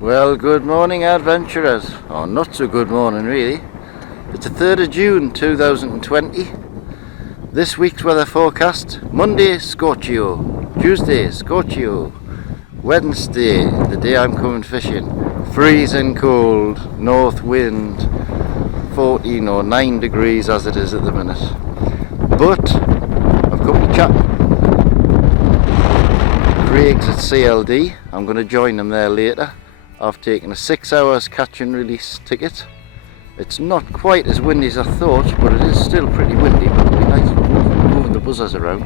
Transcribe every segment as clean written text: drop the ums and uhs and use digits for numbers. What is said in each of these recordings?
Well, good morning adventurers, or not so good morning really. It's the 3rd of June 2020. This week's weather forecast: Monday, Scorchio; Tuesday, Scorchio; Wednesday, the day I'm coming fishing, freezing cold, north wind, 14 or 9 degrees as it is at the minute. But I've got my chat Craig's at CLD. I'm going to join them there later. I've taken a 6 hours catch and release ticket. It's not quite as windy as I thought, but it is still pretty windy, but it'll be nice for moving the buzzers around.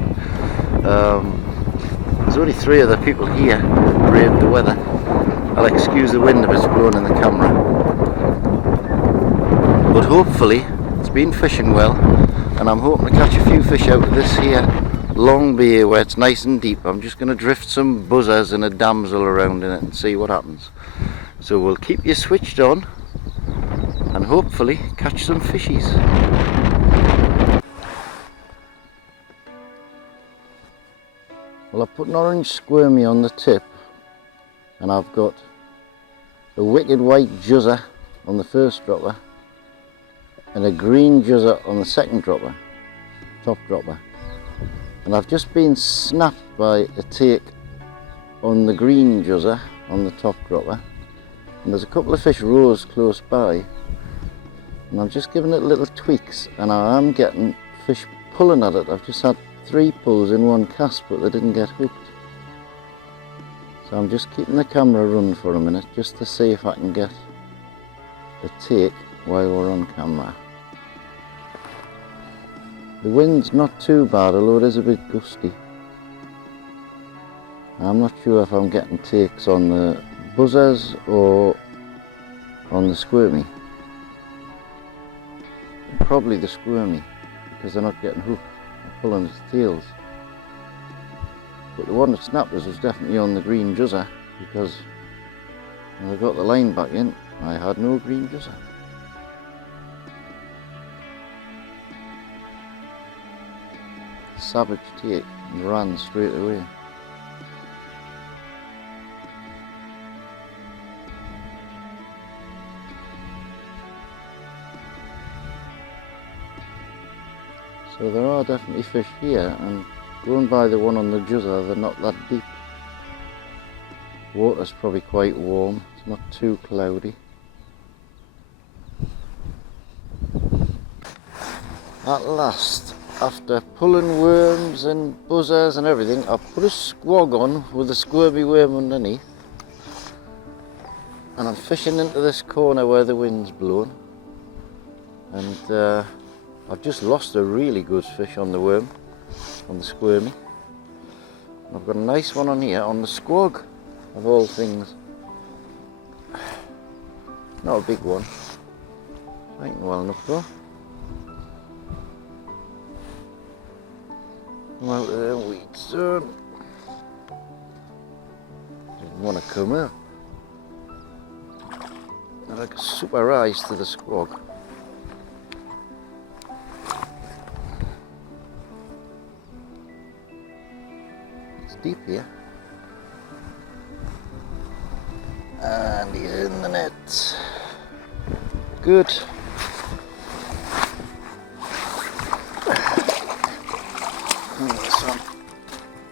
There's only 3 other people here who braved the weather. I'll excuse the wind if it's blowing in the camera. But hopefully it's been fishing well, and I'm hoping to catch a few fish out of this here long bay where it's nice and deep. I'm just going to drift some buzzers and a damsel around in it and see what happens. So we'll keep you switched on and hopefully catch some fishies. Well, I've put an orange squirmy on the tip, and I've got a wicked white juzzer on the first dropper and a green juzzer on the second dropper, top dropper. And I've just been snapped by a take on the green juzzer on the top dropper, and there's a couple of fish rows close by, and I'm just giving it little tweaks, and I am getting fish pulling at it. I've just had 3 pulls in one cast, but they didn't get hooked. So I'm just keeping the camera running for a minute just to see if I can get a take while we're on camera. The wind's not too bad, although it is a bit gusty. I'm not sure if I'm getting takes on the buzzers or on the squirmy. Probably the squirmy, because they're not getting hooked. They're pulling its tails. But the one that snapped us was definitely on the green juzzer, because when I got the line back in, I had no green juzzer. Savage take and ran straight away. So there are definitely fish here, and going by the one on the juzzer, they're not that deep. Water's probably quite warm, it's not too cloudy. At last, after pulling worms and buzzers and everything, I've put a squawk on with a squirmy worm underneath, and I'm fishing into this corner where the wind's blowing, and I've just lost a really good fish on the worm, on the squirmy. I've got a nice one on here on the squawk, of all things. Not a big one, ain't well enough though. Come out of there, weed zone. Didn't want to come out. I like a super rise to the squawk. It's deep here. And he's in the net. Good.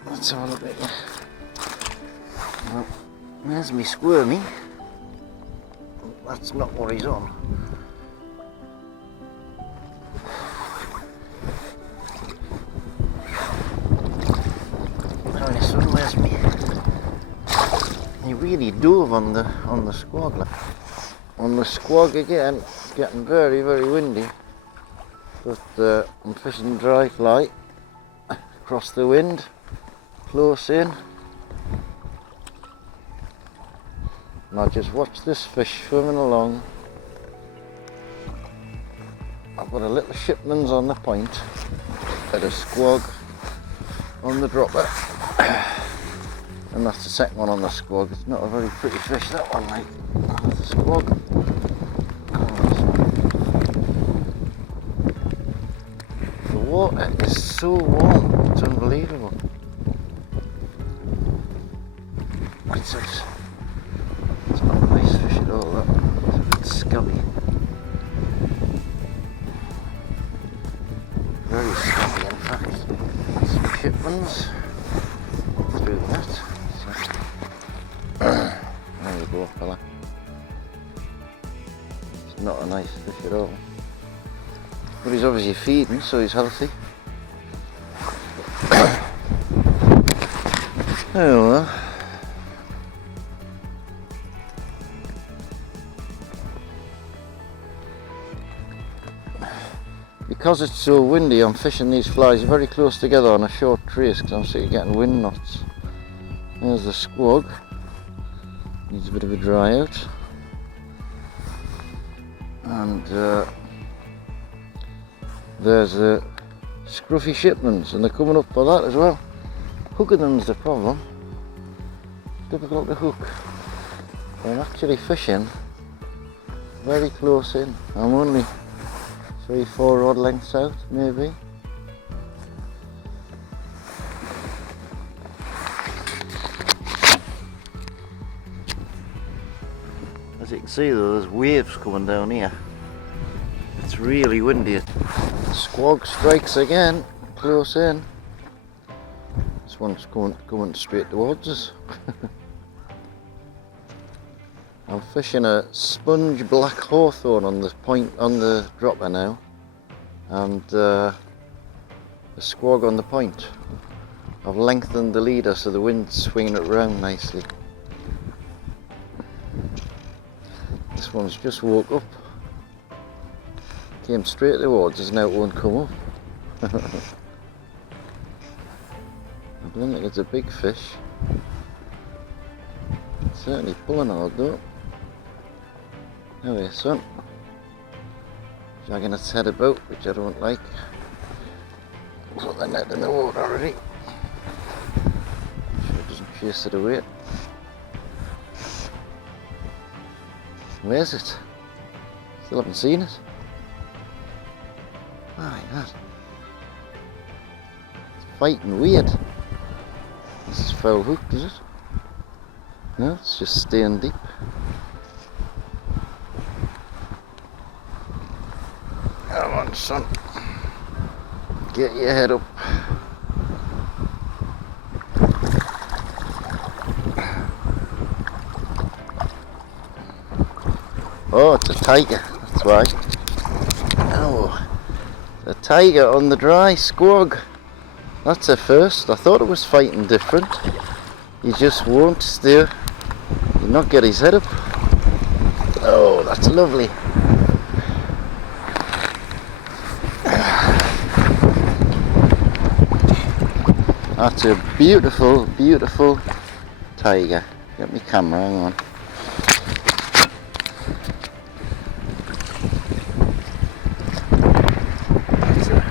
Let's have a look at it. Well, there's me squirmy. That's not what he's on. Now this one, where's me? He really dove on the squawk. On the squawk again, getting very, very windy. But I'm fishing dry fly across the wind. Close in, and I just watch this fish swimming along. I've got a little shipman's on the point, and a squawk on the dropper, and that's the second one on the squawk. It's not a very pretty fish, that one, like the squawk. The water is so warm, it's unbelievable. It's not quite all that. It's a bit scabby. Very scabby in fact. Some shipments through that. There you go, fella. It's not a nice fish at all. But he's obviously feeding, so he's healthy. Oh well. Because it's so windy, I'm fishing these flies very close together on a short trace because I'm sick of getting wind knots. There's the squawk. Needs a bit of a dry out. And there's the scruffy shipments, and they're coming up for that as well. Hooking them's the problem. Difficult to hook. I'm actually fishing very close in. I'm only 3-4 rod lengths out, maybe. As you can see though, there's waves coming down here. It's really windy. Squawk strikes again, close in. This one's coming straight towards us. I'm fishing a sponge black hawthorn on the point on the dropper now, and a squawk on the point. I've lengthened the leader so the wind's swinging it round nicely. This one's just woke up. Came straight towards us, now it won't come up. I don't think it's a big fish. It's certainly pulling hard though. There son. Dragging its head about, which I don't like. Put the net in the water already. Sure it doesn't chase it away. Where's it? Still haven't seen it. My God. It's fighting weird. This is foul hooked, is it? No, it's just staying deep. Come on, son. Get your head up. Oh, it's a tiger, that's why. Oh, a tiger on the dry squawk. That's a first. I thought it was fighting different. He just won't steer. He'll not get his head up. Oh, that's lovely. That's a beautiful, beautiful tiger. Get me camera, hang on. That's a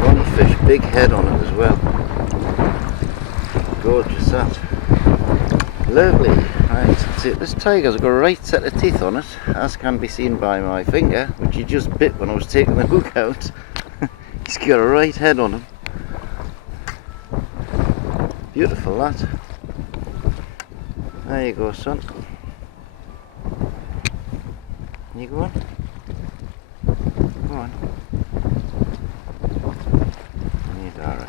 one fish, big head on it as well. Gorgeous that. Lovely. Right, see, this tiger's got a right set of teeth on it, as can be seen by my finger, which he just bit when I was taking the hook out. He's got a right head on him. Beautiful that. There you go, son. You go on. Go on. He's alright.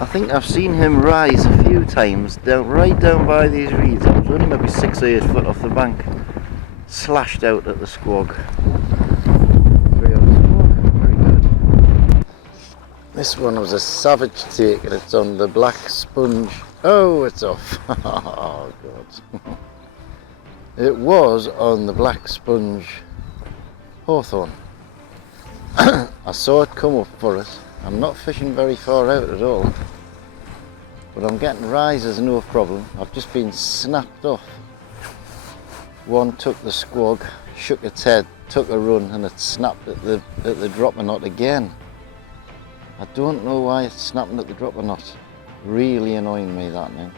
I think I've seen him rise a few times, right down by these reeds. I was only maybe 6 or 8 foot off the bank, slashed out at the squawk. This one was a savage take and it's on the black sponge. Oh, it's off. Oh, God. It was on the black sponge hawthorn. I saw it come up for it. I'm not fishing very far out at all, but I'm getting rises no problem. I've just been snapped off. One took the squawk, shook its head, took a run, and it snapped at the dropper knot again. I don't know why it's snapping at the dropper knot. Really annoying me that now.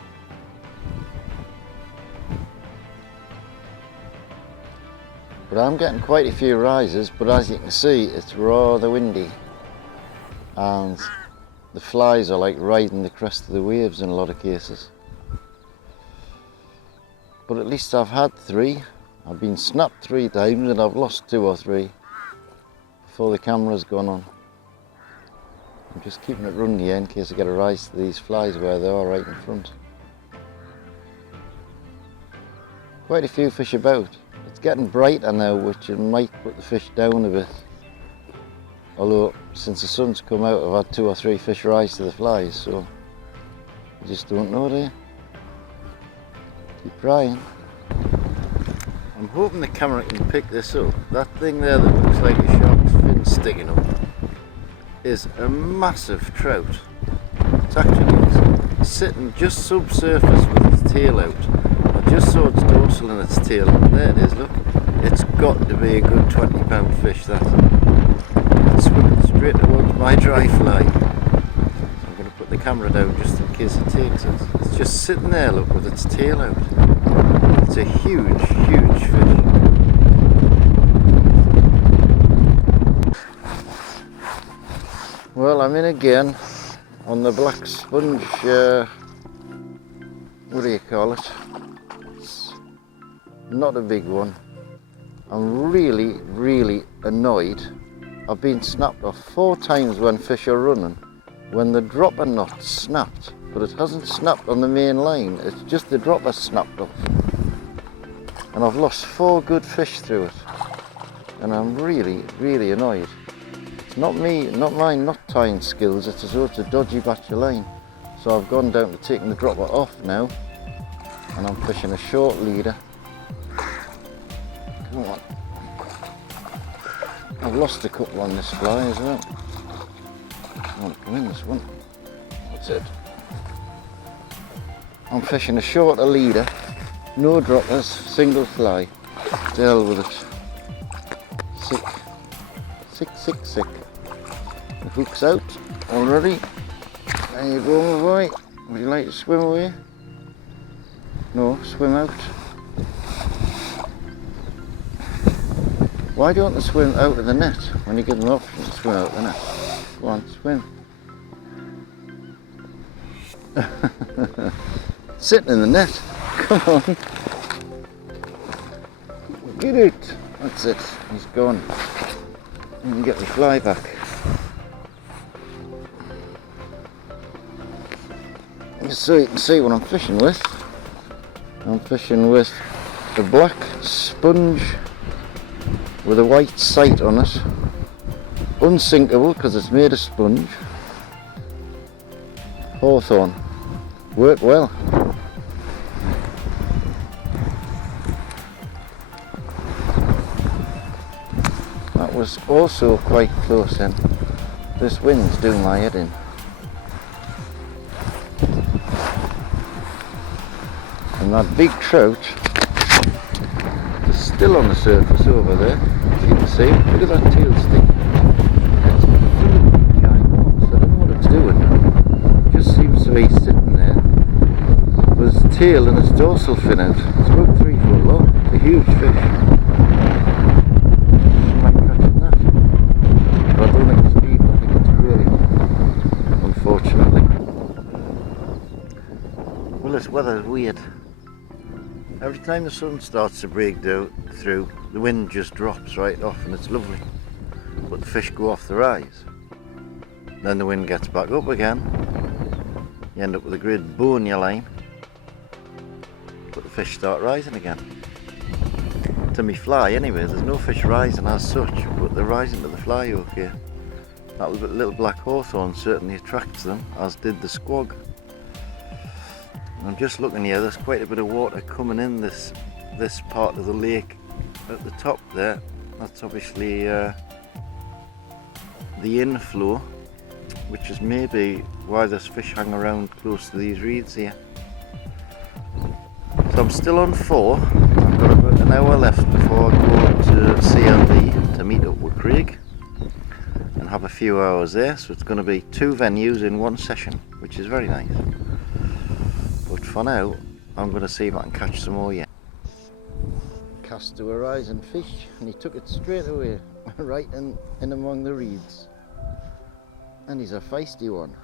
But I'm getting quite a few rises, but as you can see, it's rather windy. And the flies are like riding the crest of the waves in a lot of cases. But at least I've had 3. I've been snapped 3 times and I've lost 2 or 3 before the camera's gone on. I'm just keeping it running here in case I get a rise to these flies where they are right in front. Quite a few fish about. It's getting brighter now, which it might put the fish down a bit. Although since the sun's come out I've had 2 or 3 fish rise to the flies, so you just don't know, do you? Keep trying. I'm hoping the camera can pick this up. That thing there that looks like a shark's fin sticking up is a massive trout. It's actually sitting just subsurface with its tail out. I just saw its dorsal and its tail. There it is, look. It's got to be a good 20-pound fish, that. It's swimming straight towards my dry fly. So I'm going to put the camera down just in case it takes it. It's just sitting there, look, with its tail out. It's a huge, huge fish. Well, I'm in again on the black sponge, what do you call it? It's not a big one. I'm really, really annoyed. I've been snapped off 4 times when fish are running, when the dropper knot snapped, but it hasn't snapped on the main line, it's just the dropper snapped off. And I've lost 4 good fish through it, and I'm really, really annoyed. It's not me, not my knot tying skills, it's a sort of dodgy batch of line. So I've gone down to taking the dropper off now, and I'm fishing a short leader. Come on. I've lost a couple on this fly as well. I want to come in this one. That's it. I'm fishing a shorter leader, no droppers, single fly. To hell with it. Sick. Sick, sick, sick. The hook's out already. There you go, my boy. Would you like to swim away? No, swim out. Why don't they swim out of the net when you give them the option to swim out of the net? Go on, swim. Sitting in the net. Come on. Get it. That's it. He's gone. You can get the fly back. Just so you can see what I'm fishing with. I'm fishing with the black sponge with a white sight on it. Unsinkable because it's made of sponge. Hawthorn. Worked well. That was also quite close in. This wind's doing my head in. And that big trout is still on the surface over there, as you can see. Look at that tail stick. It's ginormous. I don't know what it's doing. It just seems to be sitting there with its tail and its dorsal fin out. It's about 3 foot long. It's a huge fish. I might catch that. But I don't think it's feeding. I think it's growing, unfortunately. Well, this weather's weird. Every time the sun starts to break through, the wind just drops right off and it's lovely. But the fish go off the rise. Then the wind gets back up again. You end up with a great bow in your line. But the fish start rising again. To me fly anyway, there's no fish rising as such, but they're rising to the fly hook here. That little black hawthorn certainly attracts them, as did the squawk. I'm just looking here, there's quite a bit of water coming in this part of the lake at the top there. That's obviously the inflow, which is maybe why there's fish hang around close to these reeds here. So I'm still on 4. I've got about an hour left before I go to CLD to meet up with Craig and have a few hours there. So it's going to be 2 venues in 1 session, which is very nice. But for now, I'm going to see if I can catch some more yet. Cast to a rising fish, and he took it straight away, right in among the reeds. And he's a feisty one.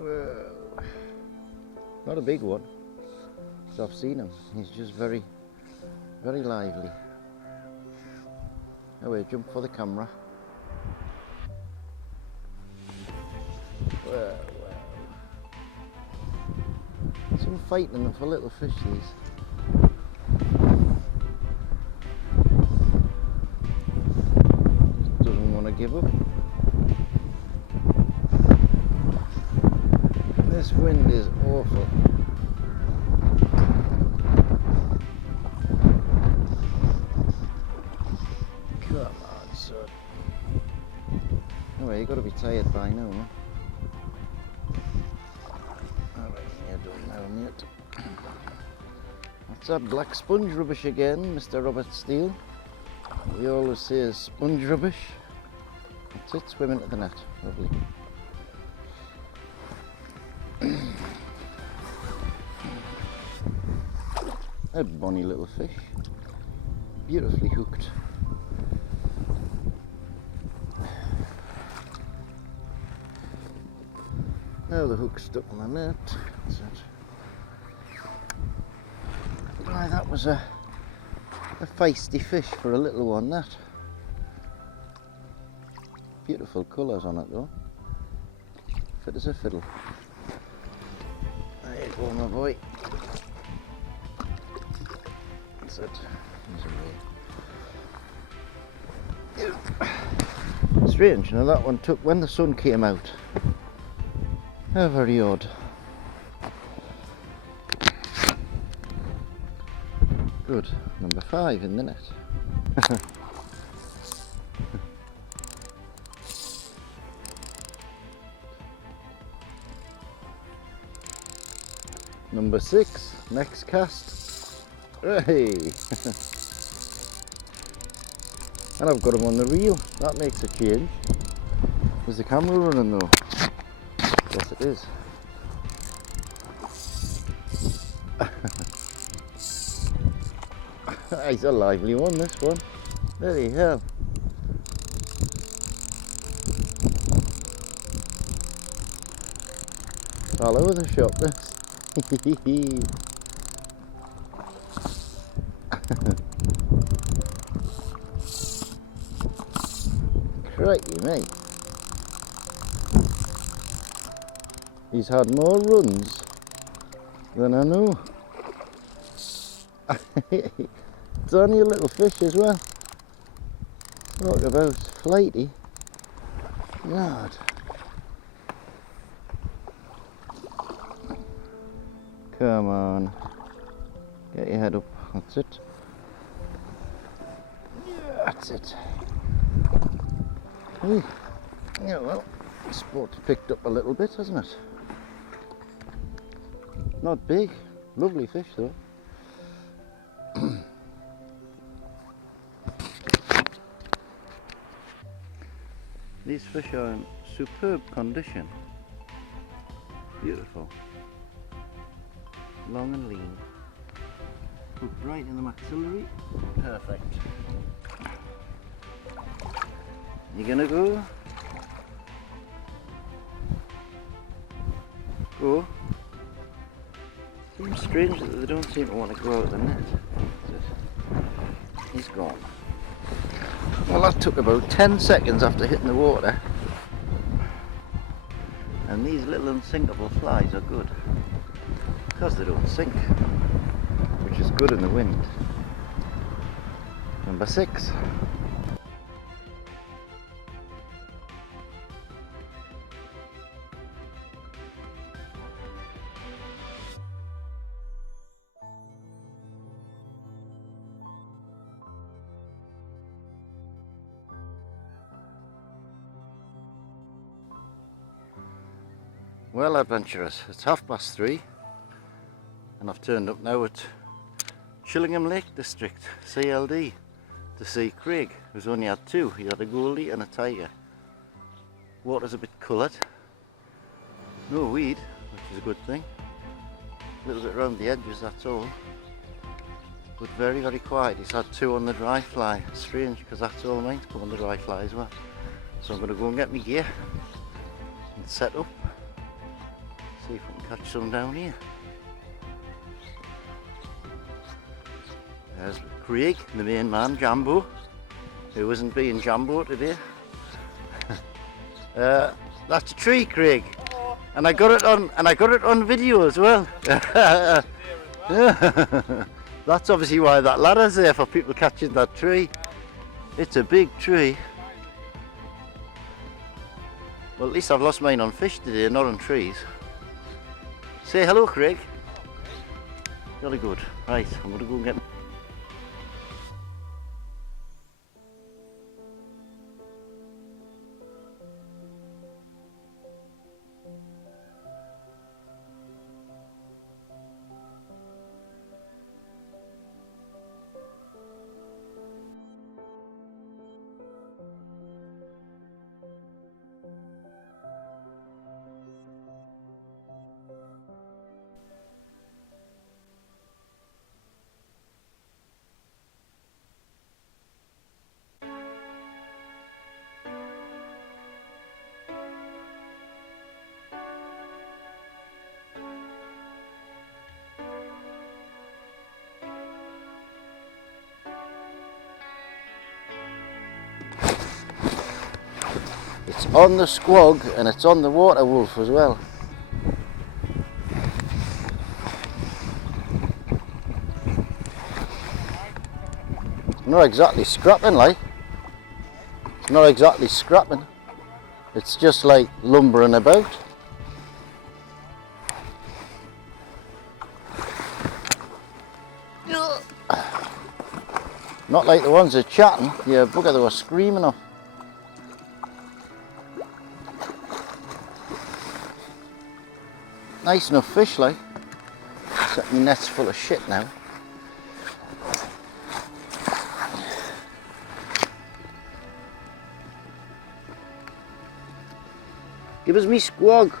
Whoa. Not a big one, so I've seen him. He's just very, very lively. Anyway, jump for the camera. Whoa, whoa. Some fighting in them for little fish, these. Just doesn't want to give up. This wind is awful. Come on, son. Anyway, you've got to be tired by now, huh? That's that black sponge rubbish again, Mr. Robert Steele. We always say is sponge rubbish. That's it, swim into the net. Lovely. A bonny little fish. Beautifully hooked. Now the hook's stuck on the net. That's it. Why, that was a feisty fish for a little one, that. Beautiful colours on it though. Fit as a fiddle. There you go, my boy. That's it. He's away. Strange, now that one took when the sun came out. How very odd. Good, number 5 in the net. Number 6, next cast. Hey! And I've got him on the reel. That makes a change. Is the camera running though? Yes, it is. He's a lively one, this one. Bloody hell. All over the shop, this. Crikey, mate. He's had more runs than I know. It's only a little fish as well. Talk about flighty. God. Come on. Get your head up. That's it. Yeah, that's it. Ooh. Yeah, well, sport picked up a little bit, hasn't it? Not big. Lovely fish though. These fish are in superb condition. Beautiful. Long and lean. Hooked right in the maxillary. Perfect. You gonna go? Go. Seems strange that they don't seem to want to go out of the net. He's gone. Well, that took about 10 seconds after hitting the water. And these little unsinkable flies are good. Because they don't sink. Which is good in the wind. Number 6. Well, adventurers, it's 3:30 and I've turned up now at Shillingham Lake District, CLD, to see Craig, who's only had 2. He had a goldie and a tiger. Water's a bit coloured, no weed, which is a good thing. A little bit around the edges, that's all. But very, very quiet. He's had 2 on the dry fly. It's strange because that's all mine to come on the dry fly as well. So I'm going to go and get my gear and set up See if we can catch some down here. There's Craig, the main man, Jambo, who isn't being Jambo today. That's a tree, Craig, and I got it on video as well. That's obviously why that ladder's there, for people catching that tree. It's a big tree. Well, at least I've lost mine on fish today, not on trees. Say hello, Craig. Very good. Right, I'm going to go and get... It's on the squog and it's on the water wolf as well. Not exactly scrapping, like. It's not exactly scrapping. It's just like lumbering about. Not like the ones at Chatton. Yeah, bugger, they were screaming off. Nice enough fish, like. Except my net's full of shit now. Give us me squog.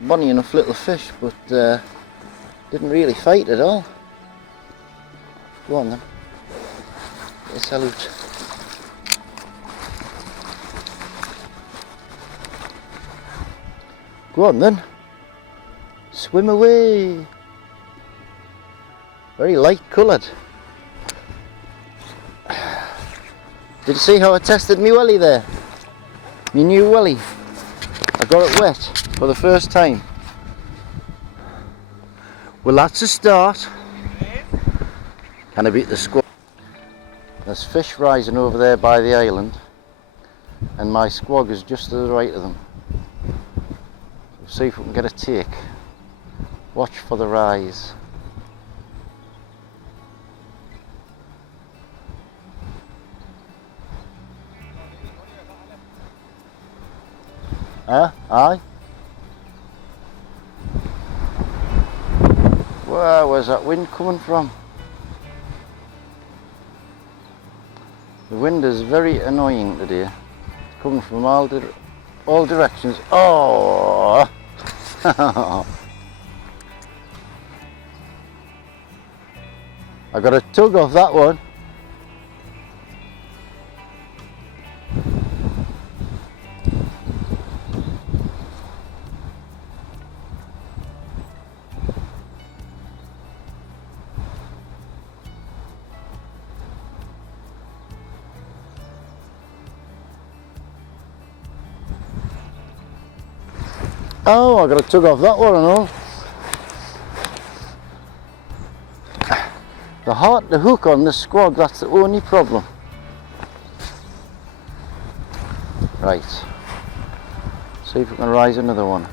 Bonny enough little fish, but didn't really fight at all. Go on then. Get a salute. Go on then. Swim away. Very light coloured. Did you see how I tested me welly there? Me new welly. I got it wet for the first time. Well, that's a start. Can I beat the squawk? There's fish rising over there by the island, and my squawk is just to the right of them. We'll see if we can get a take. Watch for the rise. Aye. Where's that wind coming from? The wind is very annoying today. It's coming from all directions. Oh! I got a tug off that one. Oh, I got a tug off that one and all. The hook on this squawk, that's the only problem. Right. See if we can rise another one.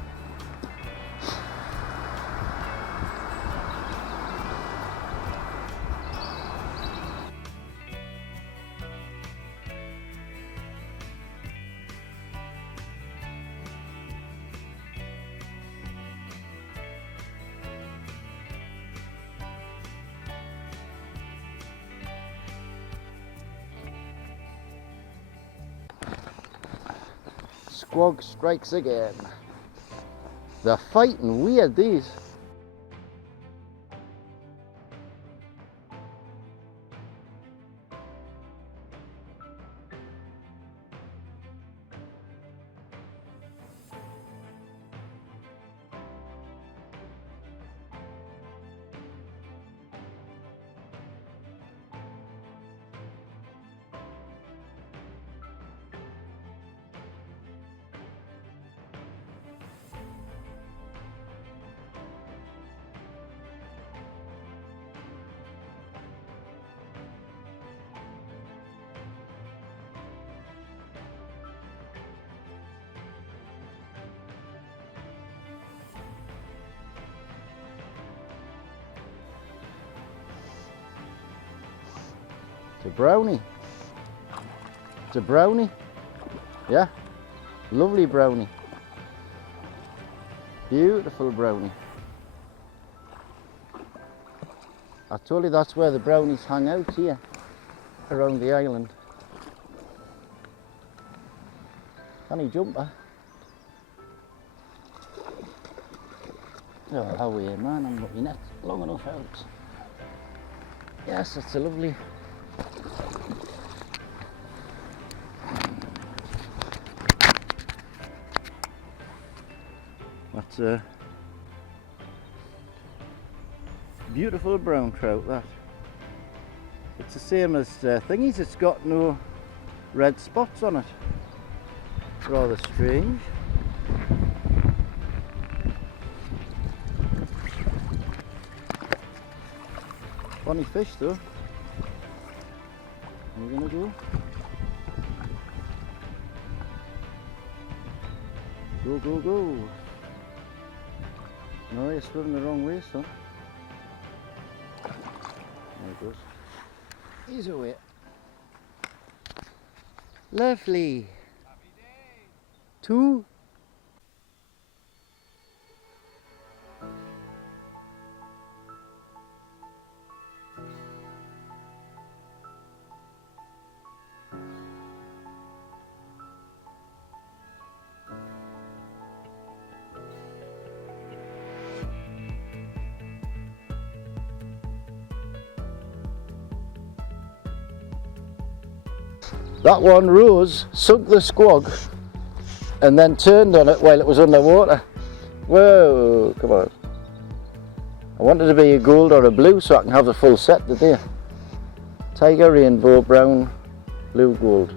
Squawk strikes again. They're fighting weird, these. It's a brownie. It's a brownie. Yeah, lovely brownie. Beautiful brownie. I told you that's where the brownies hang out here, around the island. Funny jumper. Oh, how are you, man? I'm looking at long enough out. Yes, it's a lovely. That's a beautiful brown trout, that. It's the same as thingies, it's got no red spots on it. Rather strange. Funny fish though. Are we gonna go? Go, go, go. No, you're swimming the wrong way, son. There he goes. He's away. Lovely. Two. That one rose, sunk the squawk, and then turned on it while it was underwater. Whoa, come on. I wanted to be a gold or a blue so I can have the full set today. Tiger, rainbow, brown, blue, gold.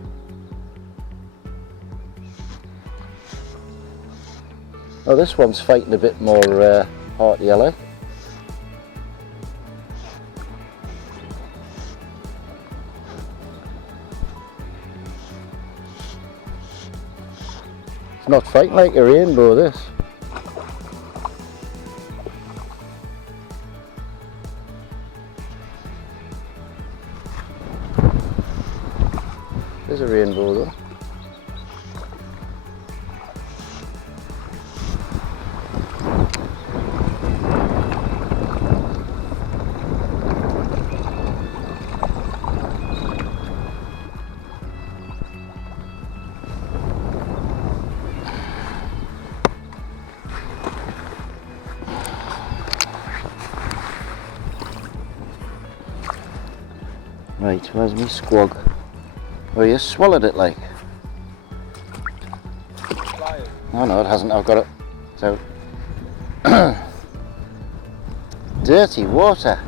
Oh, this one's fighting a bit more hearty, I like. It's not fighting like a rainbow, this. There's a rainbow though. Right, where's my squawk? Oh, you swallowed it like. Oh no, it hasn't, I've got it. So, dirty water.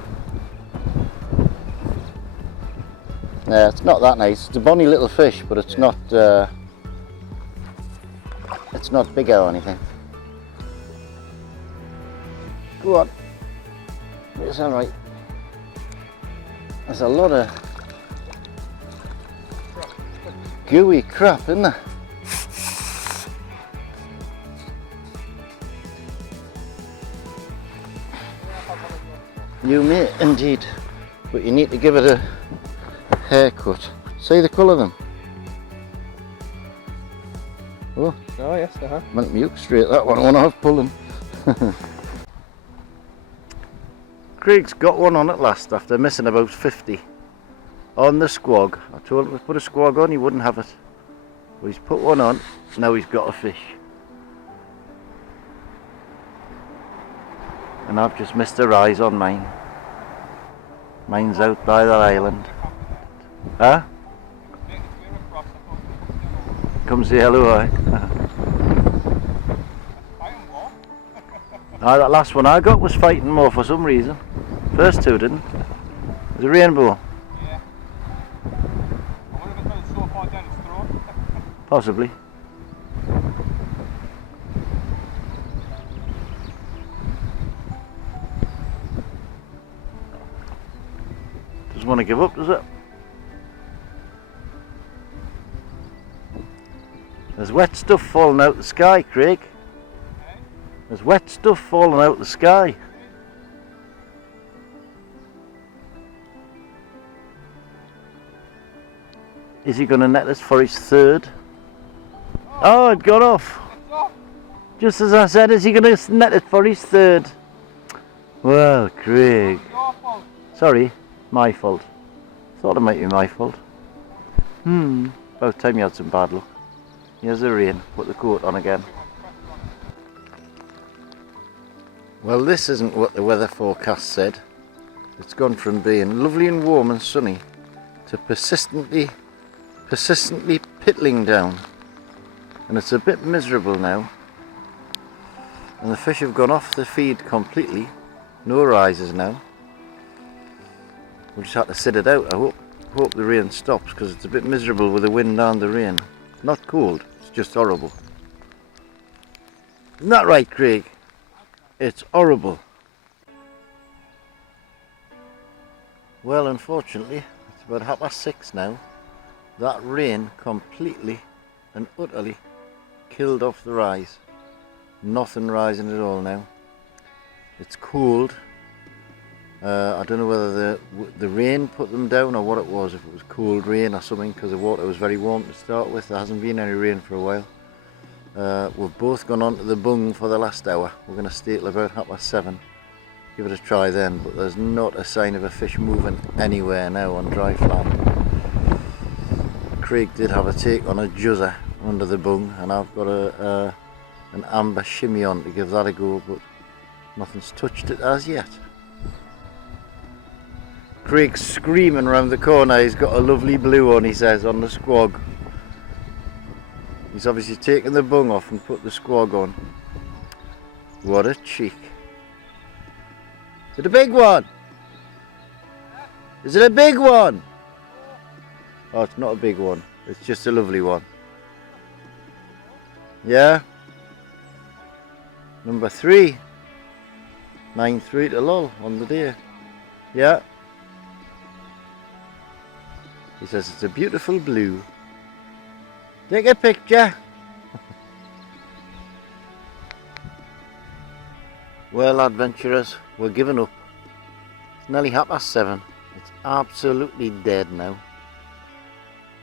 Yeah, it's not that nice. It's a bonny little fish, but it's not big or anything. Go on. It's alright. There's a lot of gooey crap, isn't there? You may indeed, but you need to give it a haircut. See the colour of them? Oh, yes, they have. Went mute straight that one I've pulled them. Craig's got one on at last after missing about 50 on the squawk. I told him to put a squawk on, he wouldn't have it. But he's put one on, now he's got a fish. And I've just missed a rise on mine. Mine's out by that island. Huh? Come say hello, eh? That last one I got was fighting more for some reason. First two didn't. It was a rainbow. Yeah. I wonder if it's been so far down its throat. Possibly. Doesn't want to give up, does it? There's wet stuff falling out the sky, Craig. There's wet stuff falling out the sky. Is he going to net us for his third? Oh, it got off. It's off. Just as I said, is he going to net it for his third? Well, Craig. It's your fault. Sorry, my fault. Thought it might be my fault. About time you had some bad luck. Here's the rain. Put the coat on again. Well, this isn't what the weather forecast said. It's gone from being lovely and warm and sunny to persistently pittling down. And it's a bit miserable now. And the fish have gone off the feed completely. No rises now. We'll just have to sit it out. I hope the rain stops, because it's a bit miserable with the wind and the rain. Not cold, it's just horrible. Isn't that right, Craig? It's horrible. Well, unfortunately, it's about 6:30 now. That rain completely and utterly killed off the rise. Nothing rising at all now. It's cold. I don't know whether the rain put them down or what it was, if it was cold rain or something, because the water was very warm to start with. There hasn't been any rain for a while. We've both gone on to the bung for the last hour. We're going to stay till about 7:30. Give it a try then, but there's not a sign of a fish moving anywhere now on dry flat. Craig did have a take on a juzzer under the bung, and I've got an amber shimmy on to give that a go, but nothing's touched it as yet. Craig's screaming around the corner. He's got a lovely blue on, he says, on the squawk. He's obviously taken the bung off and put the squawk on. What a cheek. Is it a big one? Is it a big one? Oh, it's not a big one. It's just a lovely one. Yeah? Number 3. 9-3 to lull on the day. Yeah? He says it's a beautiful blue. Take a picture. Well, adventurers, we're giving up. It's nearly 7:30. It's absolutely dead now.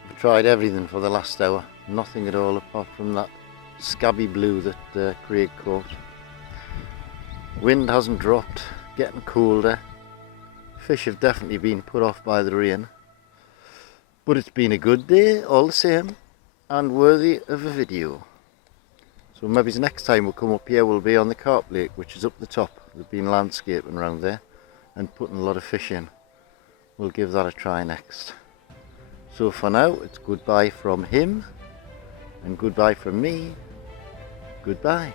We've tried everything for the last hour. Nothing at all apart from that scabby blue that Craig caught. Wind hasn't dropped. Getting colder. Fish have definitely been put off by the rain. But it's been a good day all the same, and worthy of a video. So maybe next time we'll come up here, we'll be on the Carp Lake, which is up the top. They've been landscaping around there and putting a lot of fish in. We'll give that a try next. So for now, it's goodbye from him and goodbye from me. Goodbye.